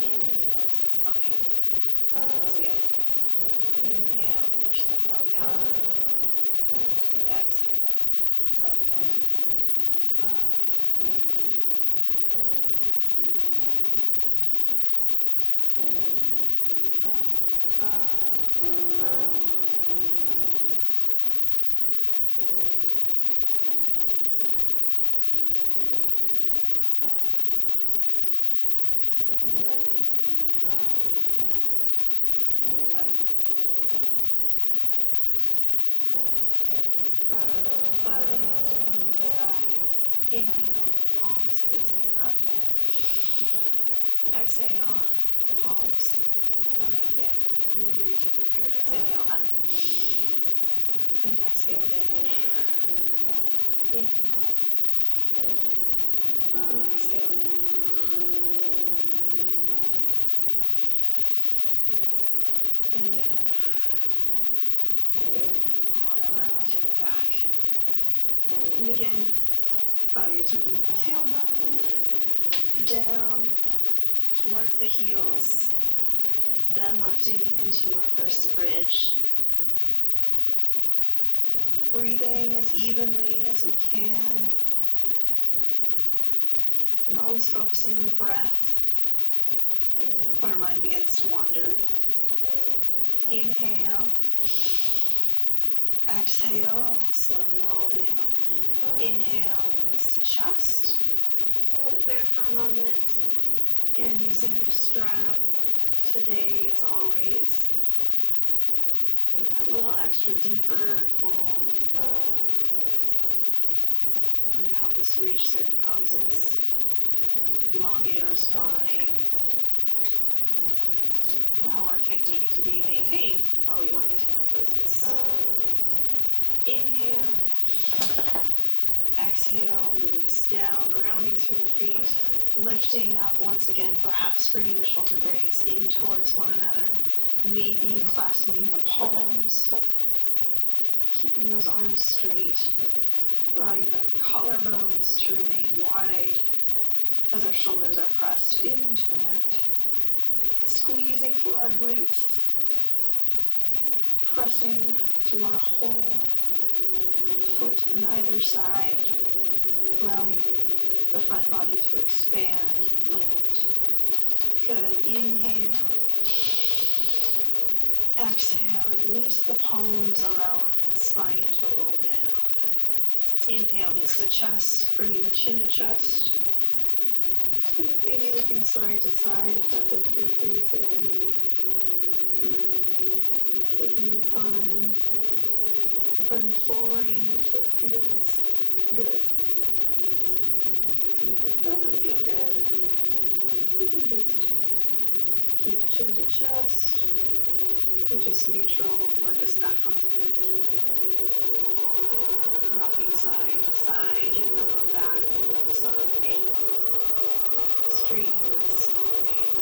in towards the spine as we exhale. Inhale, push that belly out. And exhale, allow the belly to move in. One more breath in. And out. Good. Allow the hands to come to the sides. Inhale, palms facing up. Exhale, palms coming down. Really reaching through the fingertips. Inhale up. And exhale down. Inhale up. And exhale down. And down. Good. And roll on over onto our back. And begin by tucking that tailbone down towards the heels, then lifting into our first bridge. Breathing as evenly as we can, and always focusing on the breath when our mind begins to wander. Inhale, exhale, slowly roll down. Inhale, knees to chest. Hold it there for a moment. Again, using your strap today as always. Get that little extra deeper pull, or to help us reach certain poses. Elongate our spine. Allow our technique to be maintained while we work into our poses. Inhale. Exhale, release down, grounding through the feet. Lifting up once again, perhaps bringing the shoulder blades in towards one another. Maybe clasping the palms. Keeping those arms straight. Allowing the collarbones to remain wide as our shoulders are pressed into the mat. Squeezing through our glutes. Pressing through our whole foot on either side. Allowing the front body to expand and lift. Good. Inhale. Exhale. Release the palms. Allow spine to roll down. Inhale, knees to chest, bringing the chin to chest. And then maybe looking side to side if that feels good for you today. Taking your time to find the full range that feels good. And if it doesn't feel good, you can just keep chin to chest, or just neutral, or just back on the mat. Rocking side to side, giving the low back a little massage. Straightening that spine.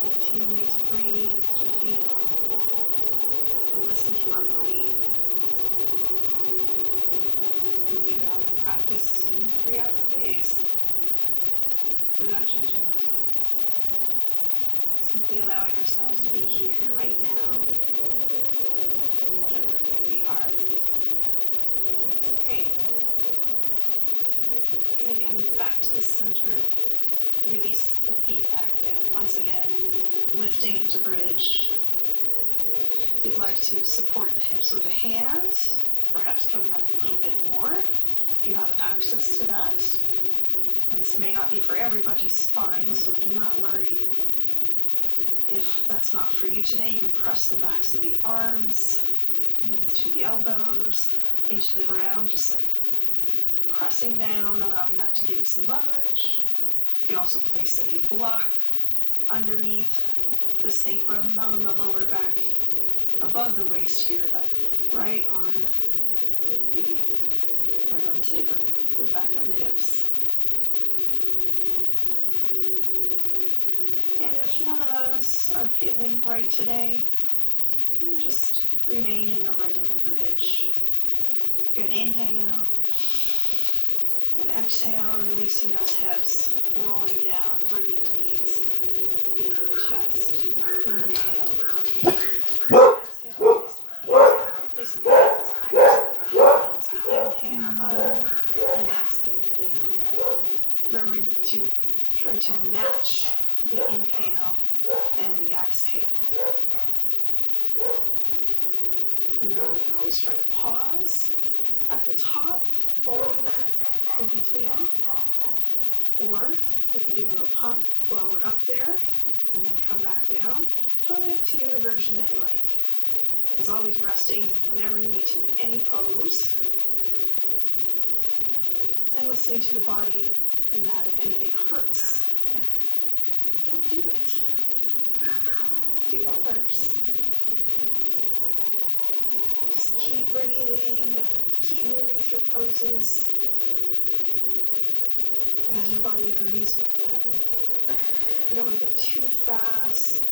Continuing to breathe, to feel, to listen to our body. Go throughout our practice in 3-hour days without judgment. Simply allowing ourselves to be here right now in whatever way we are. And it's okay. Good, coming back to the center. Release the feet back down. Once again, lifting into bridge. If you'd like to support the hips with the hands, perhaps coming up a little bit more, if you have access to that. Now, this may not be for everybody's spine, so do not worry if that's not for you today. You can press the backs of the arms into the elbows, into the ground, just like pressing down, allowing that to give you some leverage. You can also place a block underneath the sacrum, not on the lower back above the waist here, but right on the sacrum, the back of the hips. And if none of those are feeling right today, you can just remain in your regular bridge. Good, inhale. And exhale, releasing those hips, rolling down, bringing the knees into the chest. Inhale. Exhale, place the feet down, placing the hands actually the hands. We inhale up and exhale down. Remembering to try to match the inhale and the exhale. Remember, you can always try to pause at the top, holding that in between. Or we can do a little pump while we're up there and then come back down. Totally up to you, the version that you like. As always, resting whenever you need to in any pose. And listening to the body in that if anything hurts, don't do it. Do what works. Just keep breathing, keep moving through poses as your body agrees with them. You don't want to go too fast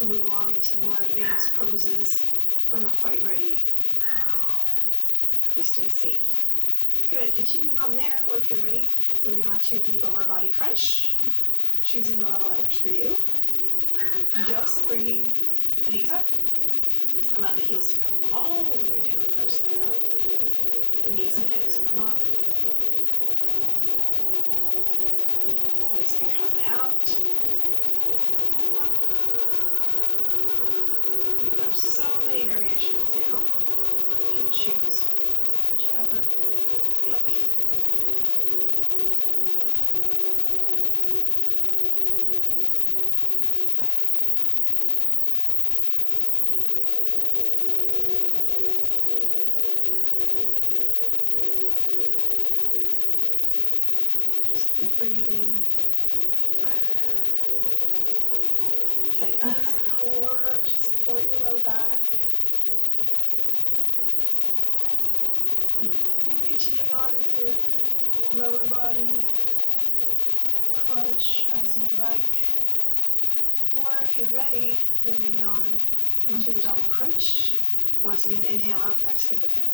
or move along into more advanced poses if we're not quite ready. That's how we stay safe. Good, continuing on there, or if you're ready, moving on to the lower body crunch, choosing the level that works for you. Just bringing the knees up. Allow the heels to come all the way down, touch the ground. Knees and hips come up. Waist can come out. And then up. You know so many variations now. You can choose whichever you like. Just keep breathing. Keep tightening that core to support your low back. And continuing on with your lower body crunch as you like. Or if you're ready, moving it on into the double crunch. Once again, inhale up, exhale down.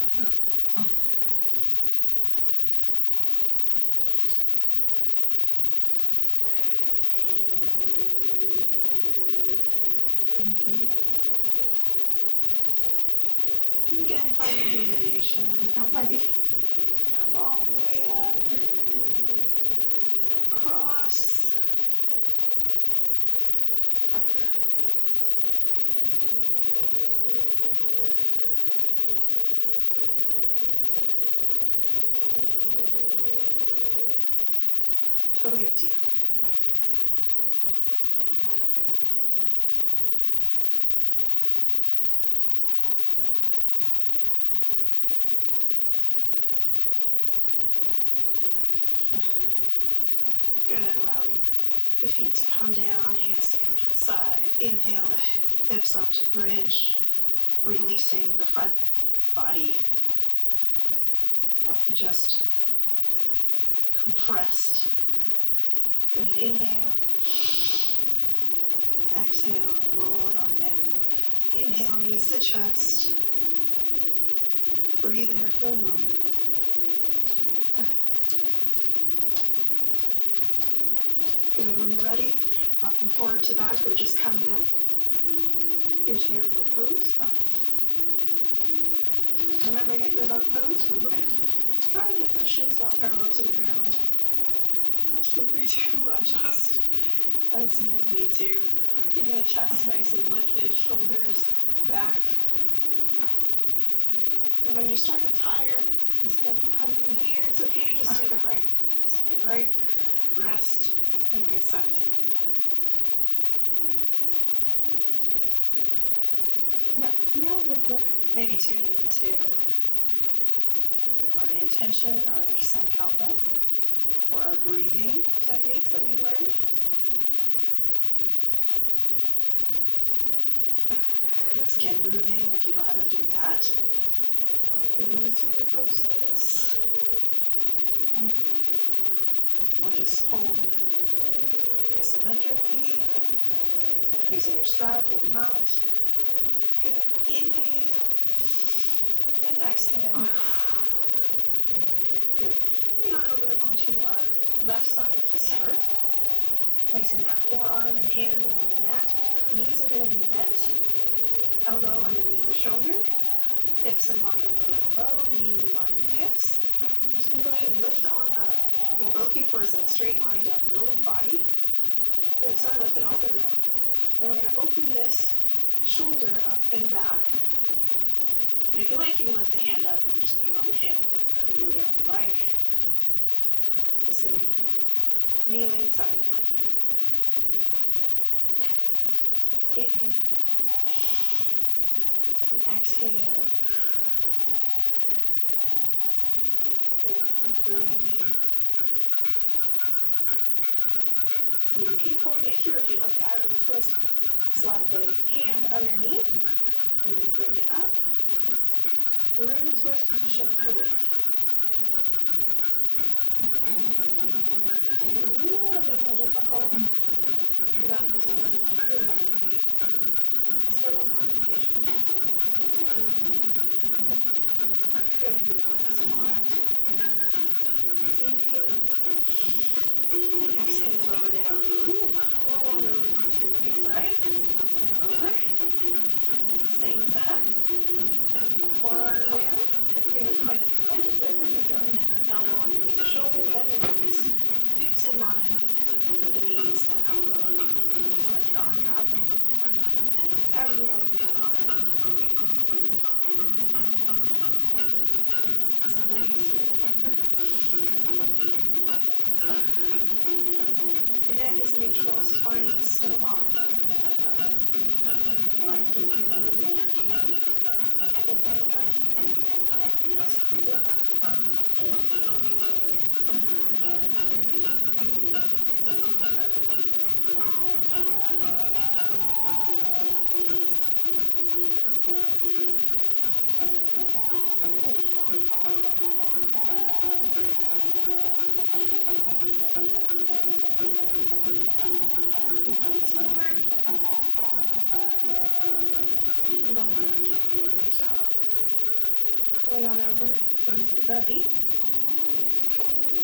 And again, find a new variation. Come all the way up. Come across. Totally up to you. Good, allowing the feet to come down, hands to come to the side. Inhale the hips up to bridge, releasing the front body. Just compressed. Good, inhale. Exhale, roll it on down. Inhale, knees to chest. Breathe there for a moment. Good, when you're ready, rocking forward to back or just coming up into your boat pose. Remembering at your boat pose, we're looking, try and get those shins about parallel to the ground. Feel free to adjust as you need to. Keeping the chest nice and lifted, shoulders back. And when you start to tire, you start to come in here, it's okay to just take a break. Just take a break, rest, and reset. Maybe tuning into our intention, our Sankalpa, or our breathing techniques that we've learned. Once again, moving if you'd rather do that. You can move through your poses. Or just hold isometrically, using your strap or not. Good. Inhale and exhale. Good. moving on over onto our left side to start. Placing that forearm and hand down on the mat. Knees are going to be bent. Elbow underneath the shoulder. Hips in line with the elbow. Knees in line with hips. We're just going to go ahead and lift on up. And what we're looking for is that straight line down the middle of the body. Hips are lifted off the ground. Then we're going to open this shoulder up and back. And if you like, you can lift the hand up and just put it on the hip. You can do whatever you like. Just a kneeling side plank. Inhale. And exhale. Good. Keep breathing. And you can keep holding it here if you'd like to add a little twist. Slide the hand underneath and then bring it up. Little twist to shift the weight. A little bit more difficult without using your entire body weight. Still a modification. Good. And once more. Inhale. And exhale, lower down. Roll on over onto the right side. Over. Same setup. Forearm down. Fingers pointed to the left, fingers are showing. Elbow underneath the shoulder, bend the knees. Hips in line with the knees and elbow. Lift on up. However you like with that arm. Just breathe through. The neck is neutral, spine is still long. And if you like to go through the movement, you can. Inhale up. Exhale down. Pulling on over, going to the belly.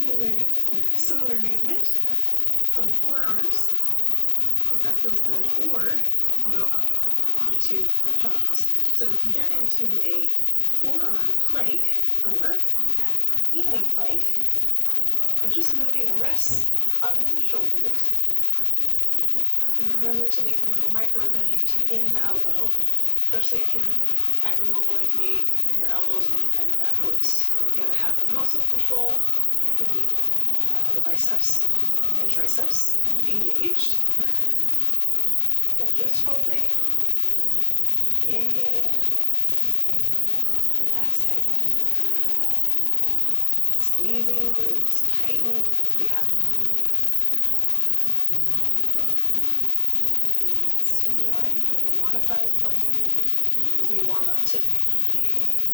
Do a very similar movement from the forearms, if that feels good, or you can go up onto the palms. So we can get into a forearm plank or kneeling plank, and just moving the wrists under the shoulders. And remember to leave a little micro bend in the elbow, especially if you're hypermobile like me. Your elbows want to bend backwards. And you gotta have the muscle control to keep the biceps and triceps engaged. Just holding. Inhale. And exhale. Squeezing the glutes, tightening the abdomen. Just enjoying the modified plank as we warm up today.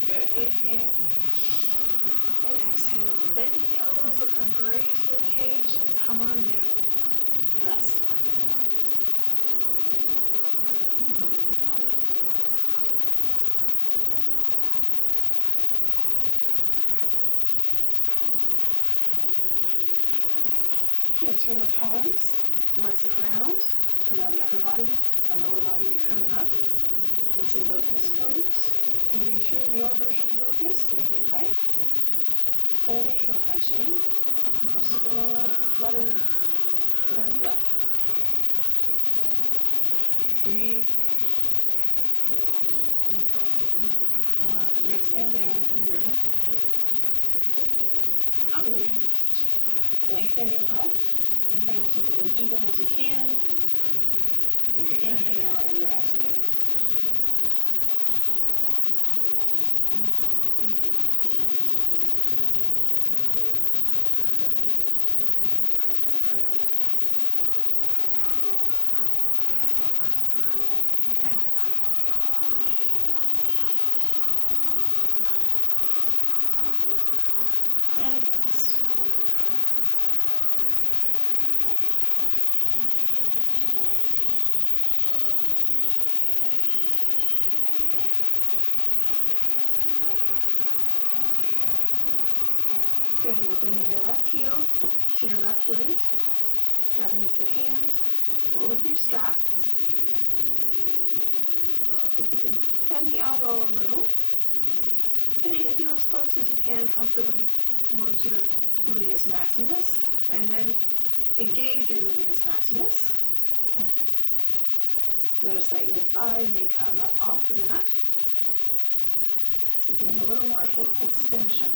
Good. Inhale and exhale. Bending the elbows, look come great to your cage and come on down. Rest. Okay, turn the palms towards the ground. Allow the upper body and lower body to come up into locust pose. Moving through your version of locust, whatever you like. Holding or punching, or Superman, or Flutter, whatever you like. Breathe. And exhale down if you're moving. Not moving. Lengthen your breath. Try to keep it as even as you can. And your inhale and your exhale. Good, now bending your left heel to your left glute, grabbing with your hand or with your strap. If you can bend the elbow a little, getting the heel as close as you can comfortably towards your gluteus maximus, and then engage your gluteus maximus. Notice that your thigh may come up off the mat. So you're doing a little more hip extension.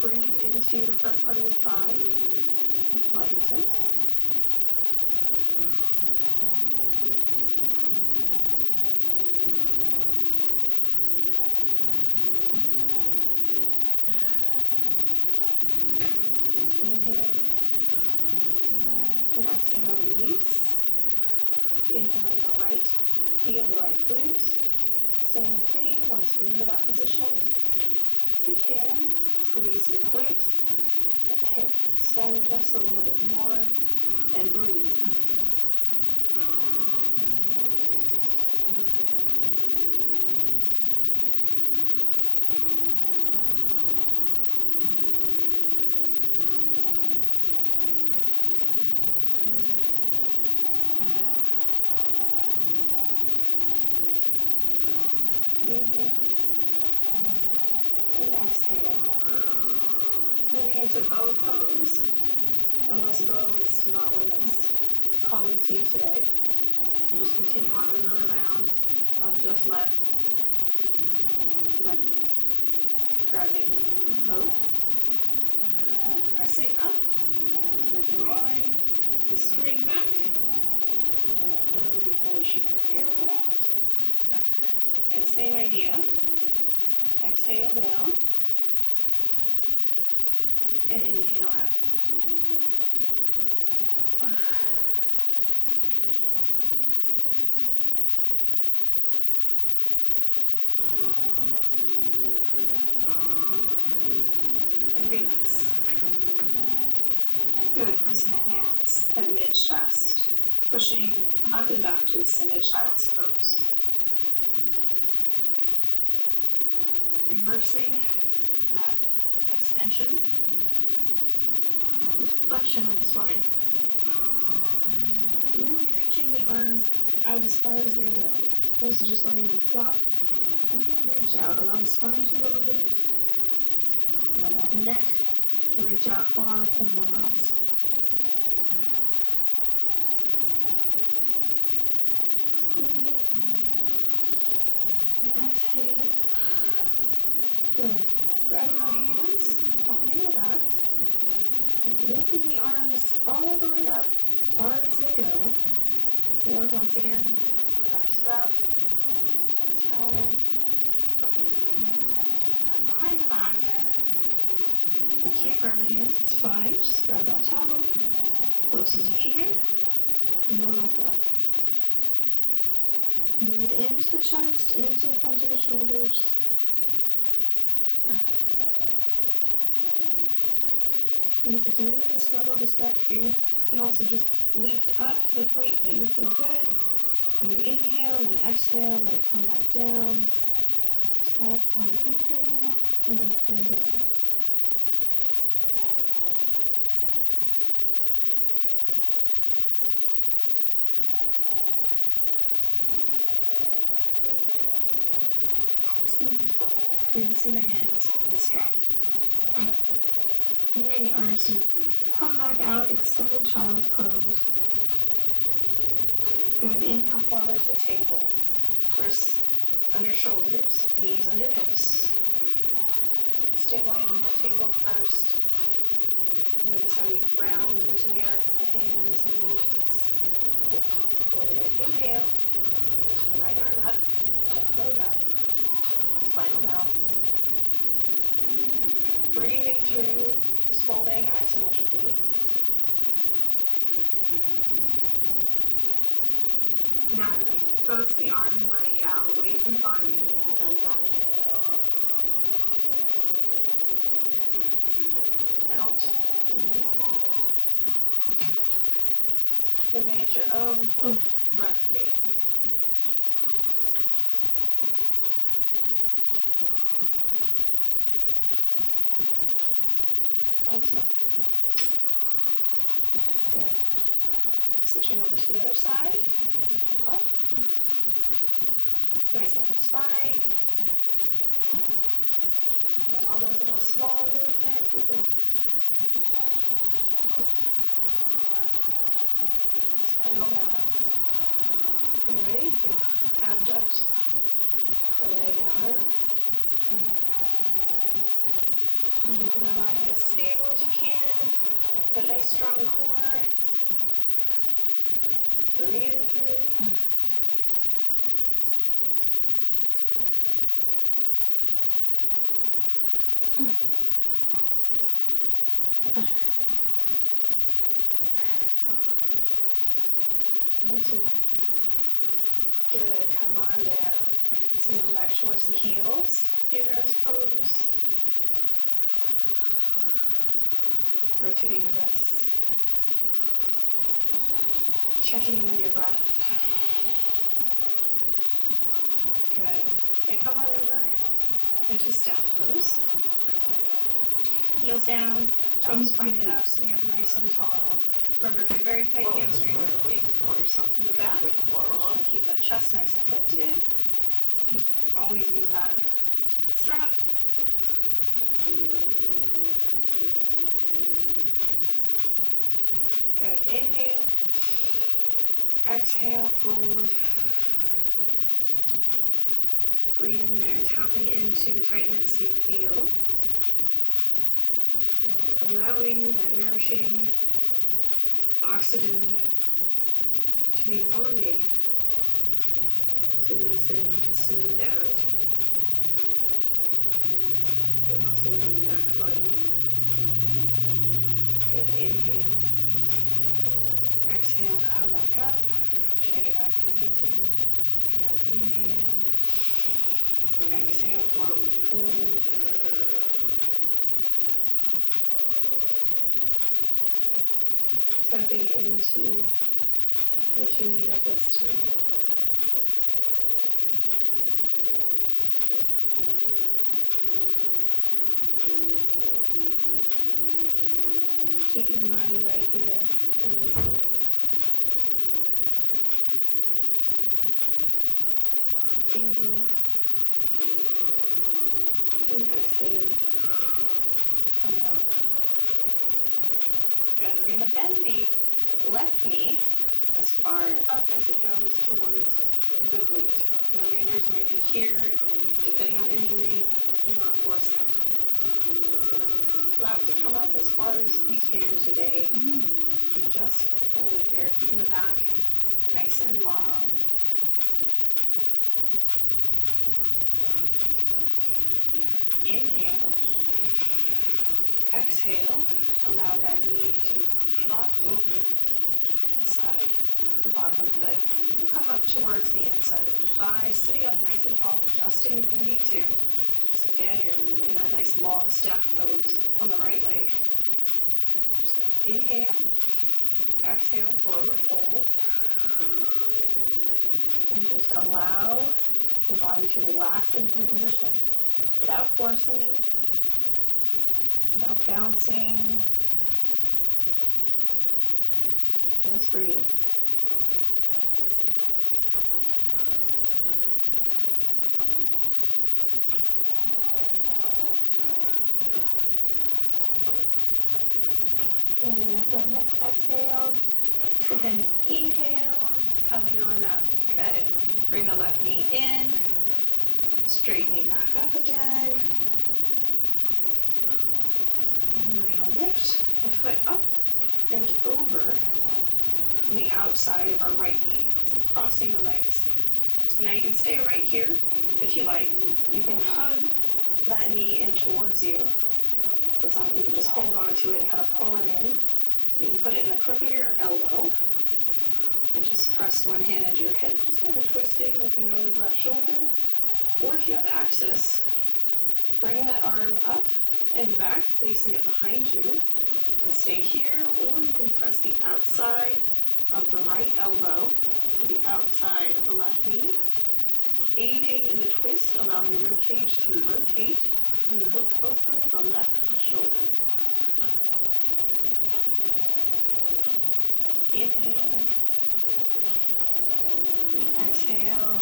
Breathe into the front part of your thigh and quadriceps. Inhale and exhale, release. Inhaling the right heel, the right glute. Same thing, once you get into that position, if you can, squeeze your glute, let the hip extend just a little bit more, and breathe. Inhale and exhale. Moving into bow pose, unless bow is not one that's calling to you today. We'll just continue on with another round of just left, like grabbing both and then pressing up. So we're drawing the string back and then bow before we shoot the arrow out. And same idea, exhale down and inhale out. And release. Good, placing the hands at mid-chest, pushing up and back to extended child's pose. Reversing that extension with flexion of the spine. Really reaching the arms out as far as they go, as opposed to just letting them flop. Really reach out, allow the spine to elongate. Allow that neck to reach out far and then rest. Inhale. Exhale. Good. Grabbing our hands behind our backs, and lifting the arms all the way up as far as they go. Or once again, with our strap, our towel, doing that behind the back. If you can't grab the hands, it's fine. Just grab that towel as close as you can, and then lift up. Breathe into the chest, into the front of the shoulders. And if it's really a struggle to stretch here, you can also just lift up to the point that you feel good. When you inhale, then exhale, let it come back down. Lift up on the inhale, and exhale down. And releasing the hands over the strap. Moving the arms to come back out, extended child's pose. Good, inhale forward to table. Wrists under shoulders, knees under hips. Stabilizing that table first. Notice how we ground into the earth with the hands and the knees. Good, we're going to inhale, the right arm up, left leg up, spinal balance. Breathing through. Just folding isometrically. Now we're going to bring both the arm and leg out, away from the body, and then back in. Out, and then in. Moving at your own breath pace. Once more. Good. Switching over to the other side. Inhale up. Nice long spine. And all those little small movements, those little spinal balance. You ready? You can abduct the leg and arm. Keeping the body as stable as you can. That nice strong core. Breathing through it. Once more. Good, come on down. Swing them back towards the heels. Hero's pose. Rotating the wrists. Checking in with your breath. Good. Now come on over into staff pose. Heels down, toes pointed up, sitting up nice and tall. Remember, if you're very tight hamstrings, it's okay to support yourself from the back. Just try to keep that chest nice and lifted. You can always use that strap. Good. Inhale. Exhale, fold. Breathing there, tapping into the tightness you feel. And allowing that nourishing oxygen to elongate, to loosen, to smooth out the muscles in the back body. Good. Inhale. Exhale, come back up. Shake it out if you need to. Good. Inhale. Exhale, forward fold. Tapping into what you need at this time. Keeping the mind right here in this moment. Inhale. And exhale. Coming on up. Good. We're going to bend the left knee as far up as it goes towards the glute. Now again, yours might be here, and depending on injury, do not force it. So just going to allow it to come up as far as we can today. And just hold it there, keeping the back nice and long. Inhale. Exhale. Allow that knee to drop over to the side, the bottom of the foot. We'll come up towards the inside of the thighs, sitting up nice and tall, adjusting if you need to. So again, you're in that nice long staff pose on the right leg. Just gonna inhale, exhale, forward fold. And just allow your body to relax into the position without forcing, without bouncing. Just breathe. Good, and after our next exhale, go ahead and inhale, coming on up. Good. Bring the left knee in, straightening back up again. And then we're gonna lift the foot up and over on the outside of our right knee. So crossing the legs. Now you can stay right here if you like. You can hug that knee in towards you. So it's on, you can just hold on to it and kind of pull it in. You can put it in the crook of your elbow and just press one hand into your hip, just kind of twisting, looking over the left shoulder. Or if you have access, bring that arm up and back, placing it behind you. You can stay here, or you can press the outside of the right elbow to the outside of the left knee, aiding in the twist, allowing your rib cage to rotate. And you look over the left shoulder. Inhale. And exhale.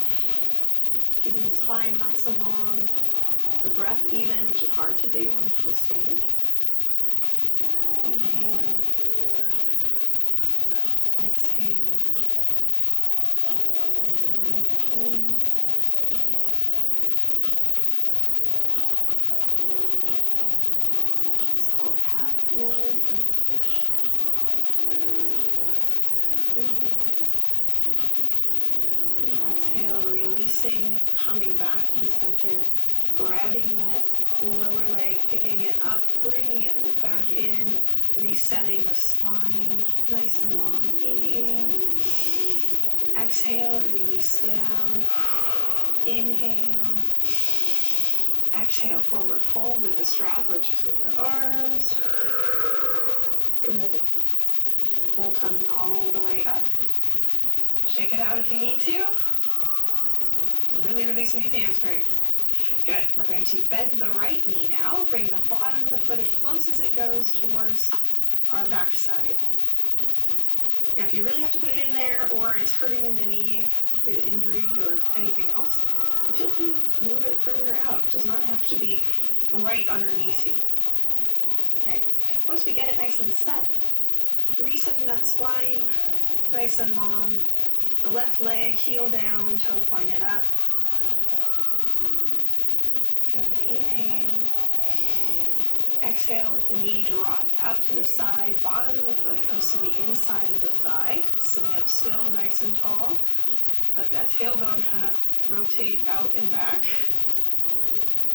Keeping the spine nice and long. The breath even, which is hard to do when twisting. Inhale. Exhale. Go in. This is called Half Lord of the Fish. Inhale. And exhale, releasing, coming back to the center, grabbing that lower leg, picking it up, bringing it back in, resetting the spine, nice and long. Inhale. Exhale, release down. Inhale. Exhale, forward fold with the strap or just with your arms. Good. Now coming all the way up. Shake it out if you need to. Really releasing these hamstrings. Good. We're going to bend the right knee now. Bring the bottom of the foot as close as it goes towards our backside. Now, if you really have to put it in there or it's hurting in the knee due to injury or anything else, feel free to move it further out. It does not have to be right underneath you. Okay. Once we get it nice and set, resetting that spine, nice and long. The left leg, heel down, toe pointed up. Good. Inhale. Exhale, let the knee drop out to the side. Bottom of the foot comes to the inside of the thigh. Sitting up still, nice and tall. Let that tailbone kind of rotate out and back.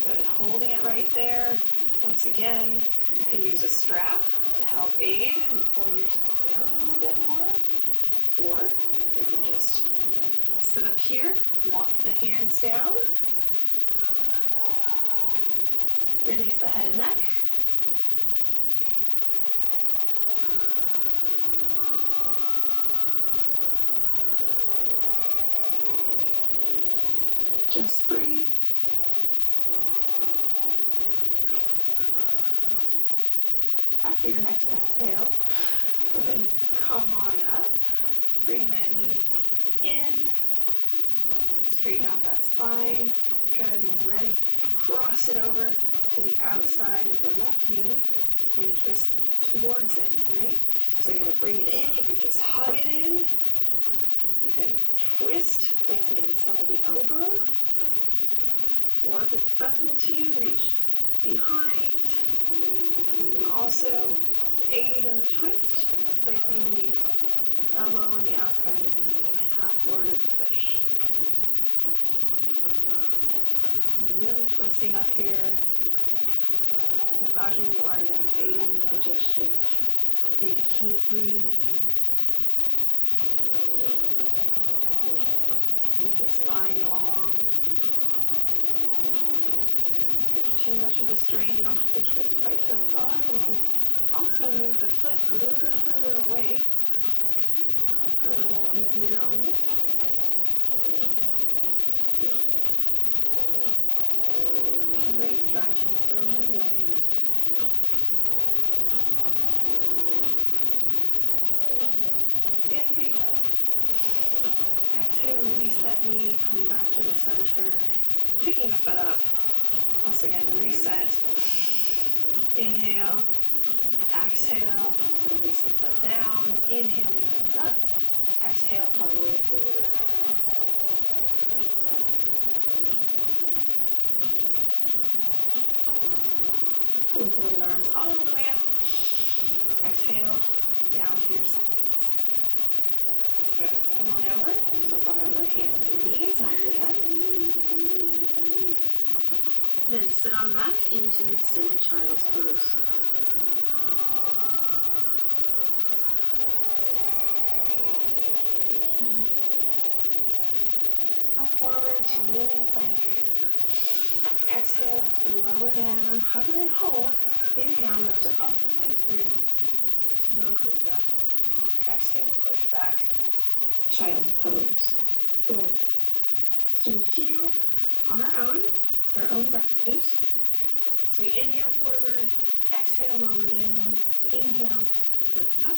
Good. Holding it right there. Once again, you can use a strap to help aid in pulling yourself down a little bit more. Or you can just sit up here, walk the hands down. Release the head and neck. Just breathe. After your next exhale, go ahead and come on up. Bring that knee in. Straighten out that spine. Good, and you're ready. Cross it over to the outside of the left knee. You're going to twist towards it, right? So you're going to bring it in. You can just hug it in. You can twist, placing it inside the elbow. Or if it's accessible to you, reach behind. You can also aid in the twist, placing the elbow on the outside of the half lord of the fish. You're really twisting up here, massaging the organs, aiding in digestion. You need to keep breathing. Keep the spine long. If it's too much of a strain, you don't have to twist quite so far. You can also move the foot a little bit further away. That's a little easier on you. Great stretch in so many ways. Inhale. Exhale, release that knee, coming back to the center. Picking the foot up. Once again, reset. Inhale. Exhale, release the foot down. Inhale, the arms up. Exhale, forward fold. Inhale the arms all the way up. Exhale, down to your sides. Good. Come on over. Flip on over. Hands and knees once again. Then sit on back into extended child's pose. Now forward to kneeling plank. Exhale, lower down, hover and hold. Inhale, lift up and through. Low cobra. Exhale, push back. Child's pose. Good. Let's do a few on our own breath pace. So we inhale forward, exhale, lower down. Inhale, lift up.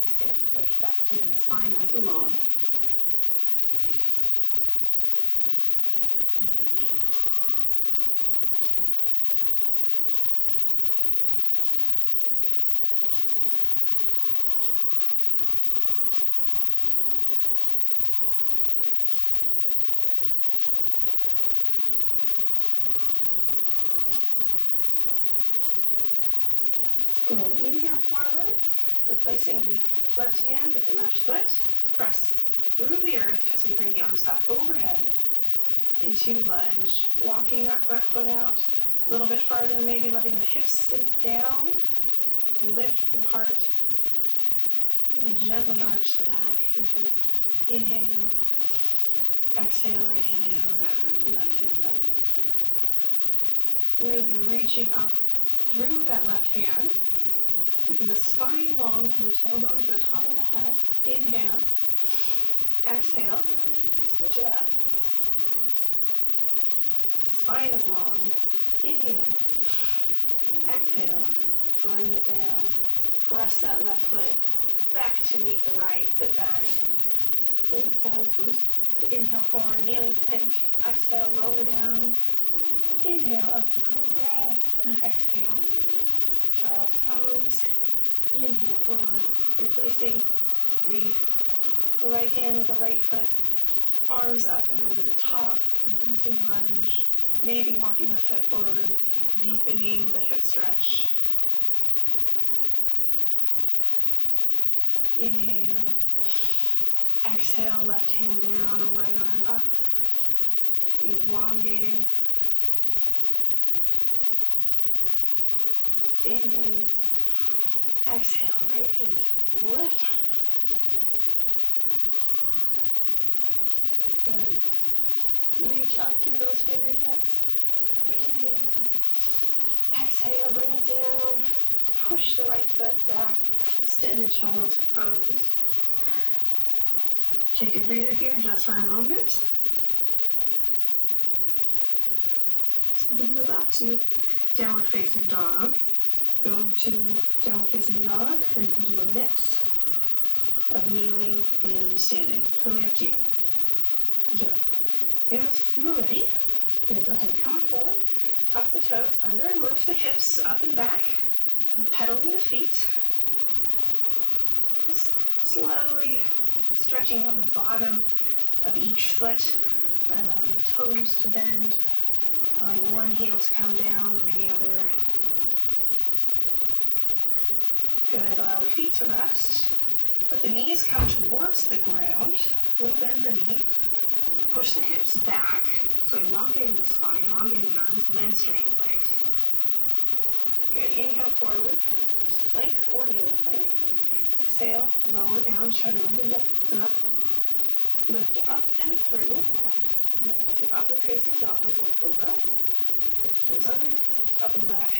Exhale, push back, keeping the spine nice and long. Good. Inhale forward, replacing the left hand with the left foot. Press through the earth as we bring the arms up overhead into lunge. Walking that front foot out a little bit farther, maybe letting the hips sink down. Lift the heart. Maybe gently arch the back into inhale. Exhale, right hand down, left hand up. Really reaching up through that left hand. Keeping the spine long from the tailbone to the top of the head. Inhale. Exhale. Switch it out. Spine is long. Inhale. Exhale. Bring it down. Press that left foot back to meet the right. Sit back. Extend the calves loose. Inhale forward, kneeling plank. Exhale, lower down. Inhale, up to cobra. Exhale, child's pose. Inhale forward, replacing the right hand with the right foot. Arms up and over the top into lunge. Maybe walking the foot forward, deepening the hip stretch. Inhale. Exhale, left hand down, right arm up. Elongating. Inhale. Exhale, right hand down, left arm up. Good. Reach up through those fingertips. Inhale. Exhale, bring it down. Push the right foot back. Extended child's pose. Take a breather here just for a moment. I'm going to move up to downward facing dog. Go to downward facing dog, or you can do a mix of kneeling and standing. Totally up to you. Good. If you're ready, you're going to go ahead and come on forward. Tuck the toes under, lift the hips up and back. Pedaling the feet. Just slowly stretching out the bottom of each foot by allowing the toes to bend, allowing one heel to come down and the other. Good. Allow the feet to rest. Let the knees come towards the ground. A little bend in the knee. Push the hips back, so elongating the spine, elongating the arms, and then straighten the legs. Good. Inhale forward to plank or kneeling plank. Exhale, lower down, chaturanga up. Lift up and through to upward facing dog or cobra. Toes under, up and back.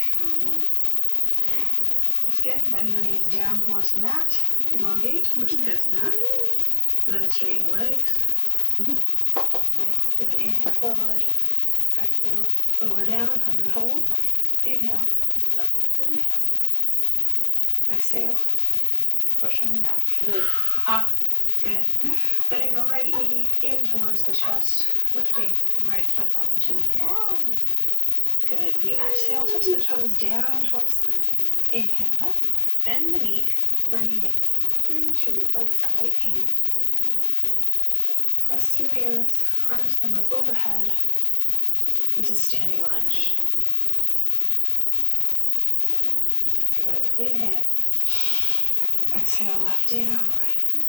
Once again, bend the knees down towards the mat. Elongate, push the hips back. And then straighten the legs. Good. Inhale forward. Exhale, lower down, hover and hold. Inhale. Exhale. Push on back. Up. Good. Bending the right knee in towards the chest, lifting the right foot up into the air. Good. When you exhale, touch the toes down towards the ground. Inhale up. Bend the knee, bringing it through to replace the right hand. Press through the earth, arms come up overhead into standing lunge. Good. Inhale. Exhale, left down, right.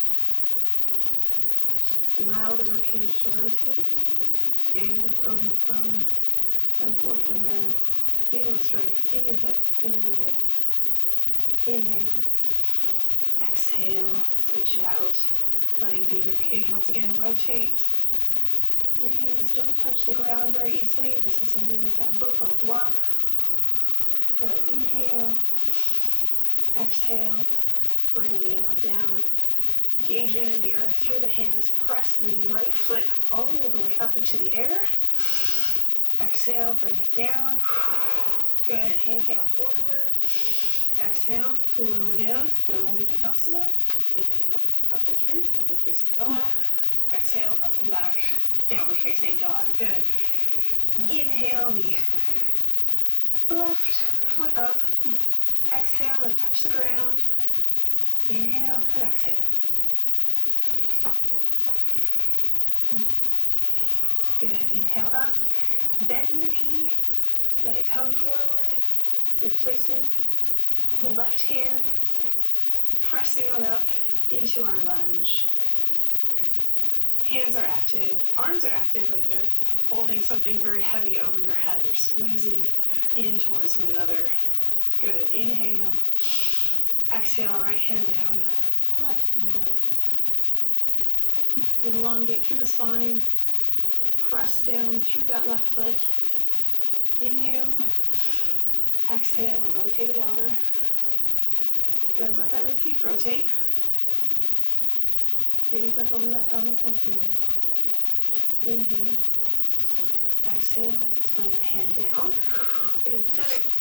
Allow the ribcage to rotate. Gaze up over the thumb and forefinger. Feel the strength in your hips, in your legs. Inhale. Exhale. Switch it out. Letting the ribcage once again rotate. Your hands don't touch the ground very easily. This is when we use that book or block. Good. Inhale. Exhale. Bringing it on down. Engaging the earth through the hands. Press the right foot all the way up into the air. Exhale. Bring it down. Good. Inhale forward. Exhale, lower down, Garanga Dandasana. Inhale, up and through, upward facing dog. Exhale, up and back, downward facing dog. Good. Inhale the left foot up. Exhale, let it touch the ground. Inhale and exhale. Good. Inhale up, bend the knee, let it come forward, replacing the left hand, pressing on up into our lunge. Hands are active, arms are active, like they're holding something very heavy over your head. They're squeezing in towards one another. Good. Inhale. Exhale, right hand down, left hand up. Elongate through the spine. Press down through that left foot. Inhale. Exhale, rotate it over. Good, let that ribcage rotate. Gaze up over that thumb and forefinger. Inhale. Exhale, let's bring that hand down. But instead of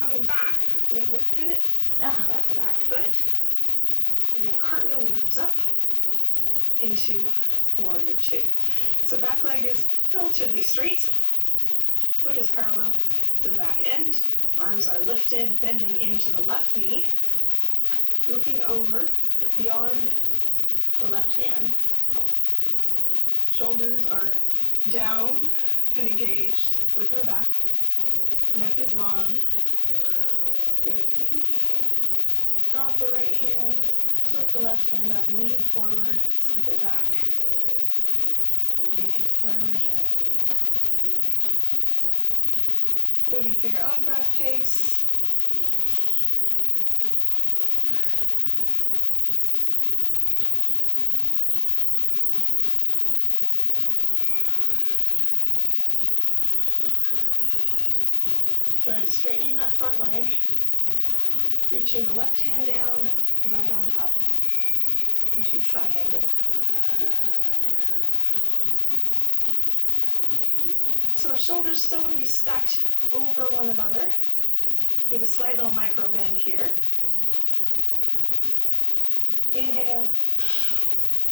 coming back, I'm gonna pivot that back foot. I'm gonna cartwheel the arms up into warrior two. So back leg is relatively straight. Foot is parallel to the back end. Arms are lifted, bending into the left knee. Looking over beyond the left hand. Shoulders are down and engaged with our back. Neck is long. Good. Inhale. Drop the right hand. Flip the left hand up. Lean forward. Scoop it back. Inhale forward. Moving through your own breath pace. Try straightening that front leg. Reaching the left hand down, right arm up into triangle. So our shoulders still want to be stacked over one another. Take a slight little micro bend here. Inhale.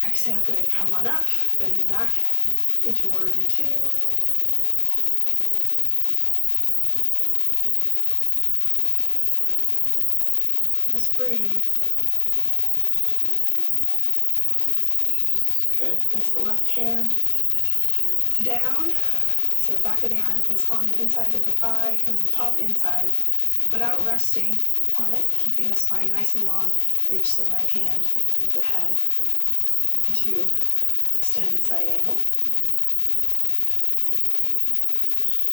Exhale, good. Come on up, bending back into warrior two. Just breathe. Good. Place the left hand down. So the back of the arm is on the inside of the thigh, from the top inside, without resting on it, keeping the spine nice and long. Reach the right hand overhead into extended side angle.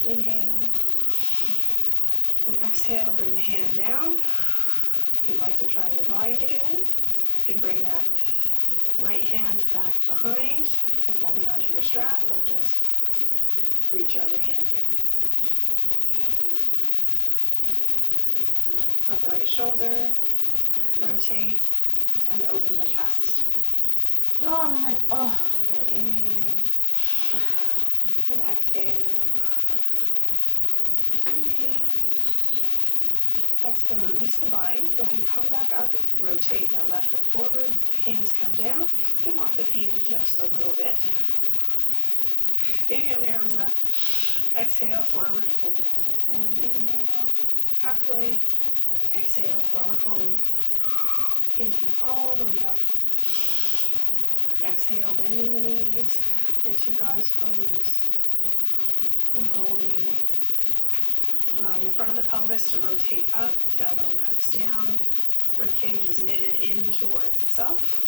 Inhale. And exhale, bring the hand down. If you'd like to try the bind again, you can bring that right hand back behind and holding onto your strap, or just reach your other hand down. Let the right shoulder rotate and open the chest. Oh, my legs. Oh. Good. Inhale and exhale. Inhale. Exhale, release the bind. Go ahead and come back up. Rotate that left foot forward. Hands come down. You can walk the feet in just a little bit. Inhale the arms up. Exhale, forward fold. And inhale, halfway. Exhale, forward fold. Inhale all the way up. Exhale, bending the knees into your goddess pose. And holding. Allowing the front of the pelvis to rotate up, tailbone comes down, ribcage is knitted in towards itself.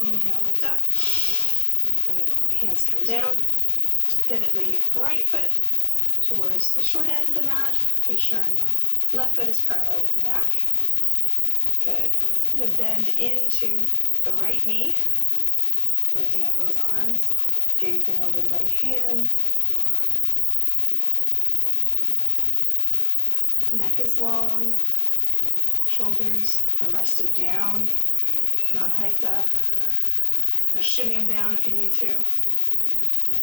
Inhale, lift up. Good. The hands come down. Pivot the right foot towards the short end of the mat, ensuring the left foot is parallel with the back. Good. Going to bend into the right knee, lifting up those arms, gazing over the right hand. Neck is long, shoulders are rested down, not hiked up. Gonna shimmy them down if you need to.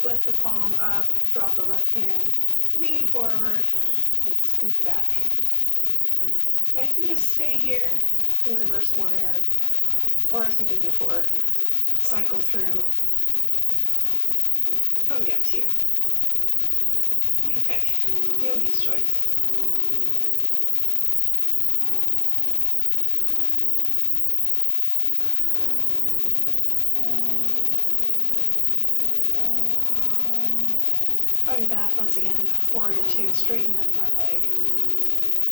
Flip the palm up, drop the left hand, lean forward, and scoot back. Now you can just stay here in reverse warrior, or as we did before, cycle through. Totally up to you. You pick. Yogi's choice. Coming back once again, warrior two, straighten that front leg.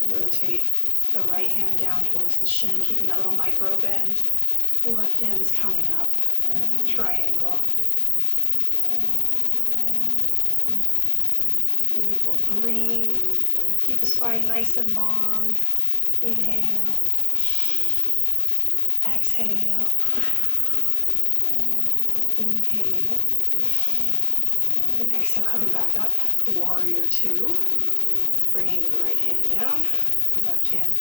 Rotate the right hand down towards the shin, keeping that little micro bend. The left hand is coming up, triangle. Beautiful, breathe. Keep the spine nice and long. Inhale. Exhale. Inhale. And exhale, coming back up, warrior two. Bringing the right hand down, left hand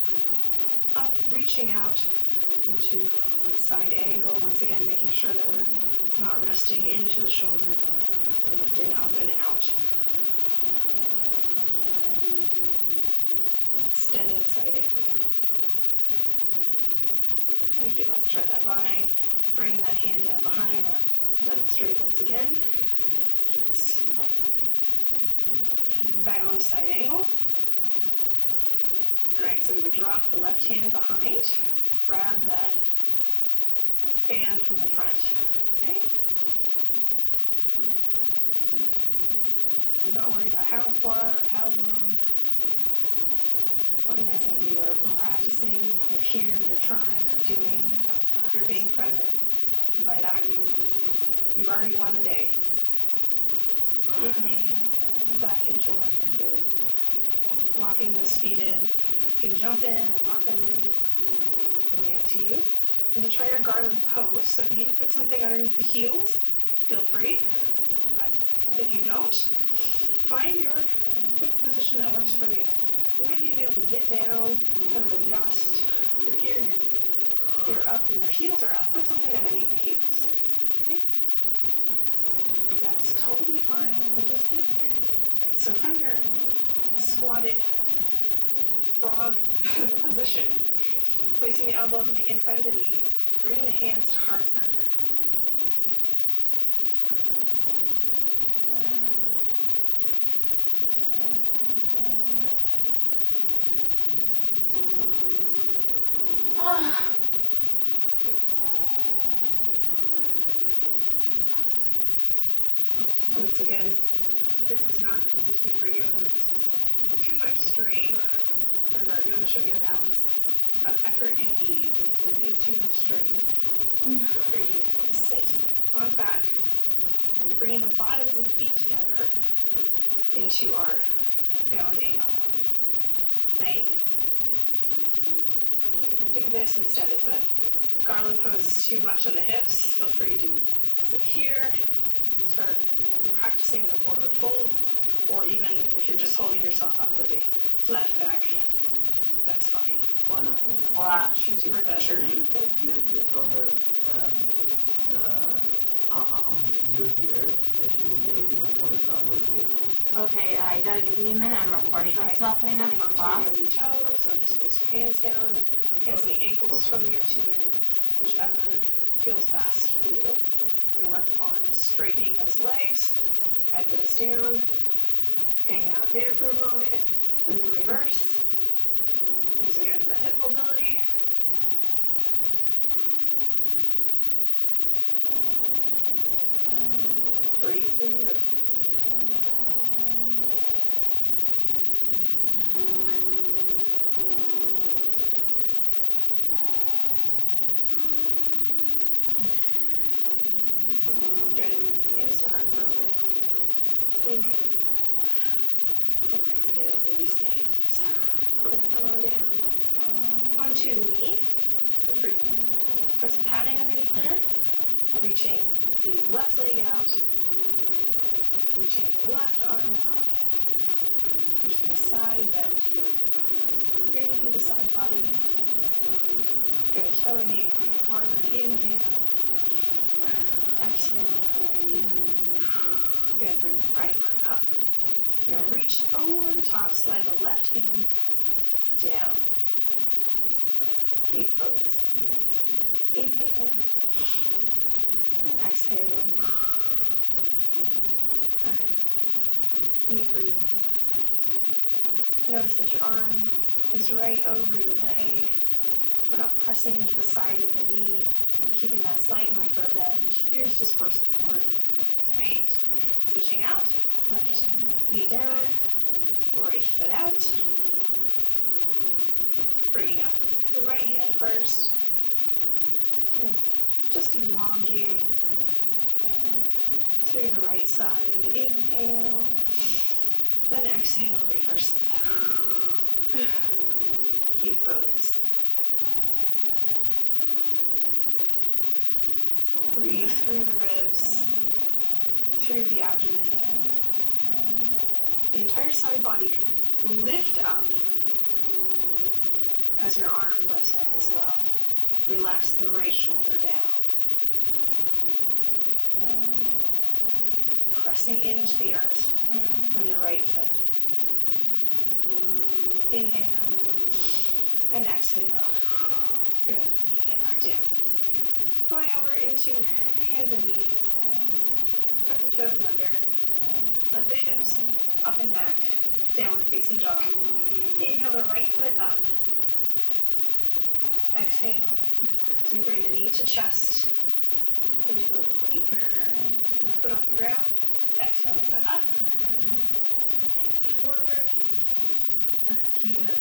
up, reaching out into side angle. Once again, making sure that we're not resting into the shoulder, lifting up and out. Extended side angle. And if you'd like to try that bind, bring that hand down behind or demonstrate once again. Let's do this. Bound side angle. Alright, so we would drop the left hand behind, grab that band from the front, okay? Do not worry about how far or how long. Point is that you are practicing, you're here, you're trying, you're doing, you're being present. And by that, you've already won the day. Inhale, back into warrior two. Walking those feet in. You can jump in and walk away. Really up to you. You can try your garland pose. So if you need to put something underneath the heels, feel free. But if you don't, find your foot position that works for you. You might need to be able to get down, kind of adjust. If you're here and you're up and your heels are up, put something underneath the heels. Okay? Because that's totally fine. We're just getting there. All right, so from your squatted frog position, placing the elbows on the inside of the knees, bringing the hands to heart center. Once again, if this is not the position for you and this is just too much strain, remember, yoga should be a balance of effort and ease. And if this is too much strain, feel free to sit on back, bringing the bottoms of the feet together into our bound ankle. Right? So you can do this instead. If that garland pose is too much on the hips, feel free to sit here, start practicing the forward fold, or even if you're just holding yourself up with a flat back, that's fine. Why not? What? Choose your adventure. Can you text Tina to tell her you're here if she needs anything? My phone is not with me. Okay, you gotta give me a minute. I'm recording myself right now for Holding class. onto your toes, or just place your hands down, and hands on the ankles, Okay. totally up to you, whichever feels best for you. We're gonna work on straightening those legs. Head goes down, hang out there for a moment, and then reverse. Once again, the hip mobility. Breathe through your movement. Good. Hands to heart center. Inhale. And exhale. Release the hands. Come on down onto the knee. Feel free to put some padding underneath there. Reaching the left leg out. Reaching the left arm up. I'm just going to side bend here. Breathing through the side body. Good. Toe and knee pointing forward. Inhale. Exhale. Come back down. Good. Bring the right arm up. You're going to reach over the top. Slide the left hand down. Gate pose. Inhale. And exhale. Keep breathing. Notice that your arm is right over your leg. We're not pressing into the side of the knee, keeping that slight micro bend. Here's just for support. Great. Switching out, left knee down, right foot out. Bringing up the right hand first. And just elongating through the right side. Inhale. Then exhale, reverse it. Gate pose. Breathe through the ribs, through the abdomen. The entire side body can lift up as your arm lifts up as well. Relax the right shoulder down. Pressing into the earth with your right foot. Inhale and exhale. Good. Bringing it back down. Going over into hands and knees. Tuck the toes under. Lift the hips up and back. Downward facing dog. Inhale the right foot up. Exhale. So you bring the knee to chest into a plank. Keep the foot off the ground. Exhale the foot up. Inhale forward. Keep moving.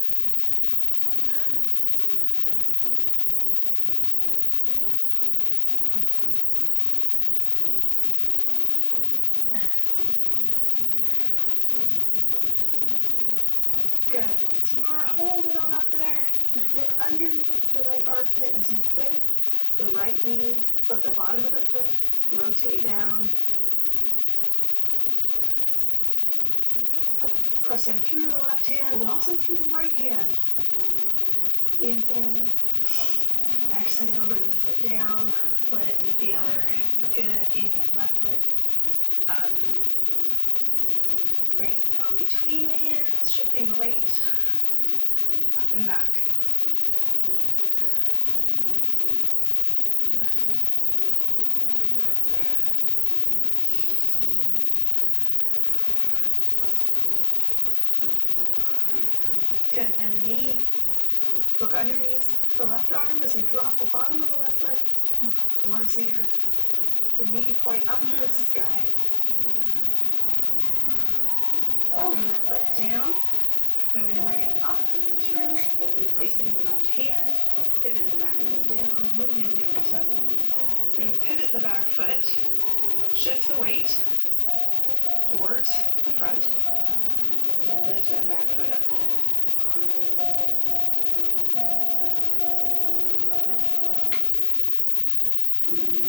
Good. Once more, hold it on up there. Look underneath the right armpit as you bend the right knee. Let the bottom of the foot rotate down. Pressing through the left hand, but also through the right hand. Inhale. Exhale, bring the foot down. Let it meet the other. Good. Inhale, left foot up. Bring it down between the hands, shifting the weight up and back. Good, bend the knee. Look underneath the left arm as you drop the bottom of the left foot towards the earth. The knee point up towards the sky. Bring that foot down. And we're going to bring it up and through, replacing the left hand. Pivot the back foot down. Windmill the arms up. We're going to pivot the back foot. Shift the weight towards the front. And lift that back foot up.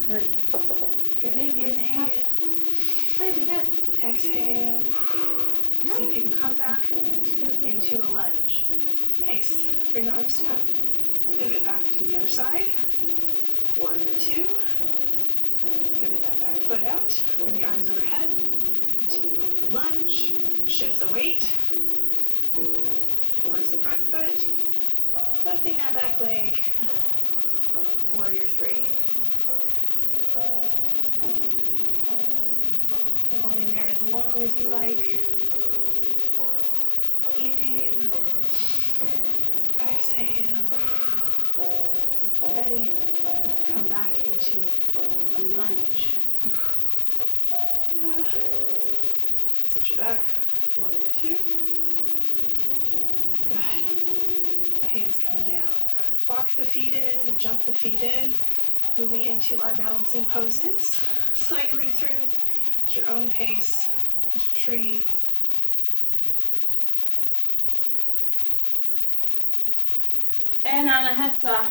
Good. Inhale. Wait, we got. Exhale. See if you can come back into a lunge. Nice. Bring the arms down. Let's pivot back to the other side. Warrior two. Pivot that back foot out. Bring the arms overhead into a lunge. Shift the weight towards the front foot. Lifting that back leg. Warrior three. Holding there as long as you like. Inhale. Exhale. If you're ready, come back into a lunge. Switch it back. Warrior two. Good. The hands come down. Walk the feet in and jump the feet in. Moving into our balancing poses. Cycling through at your own pace. Into tree. And Anahesa.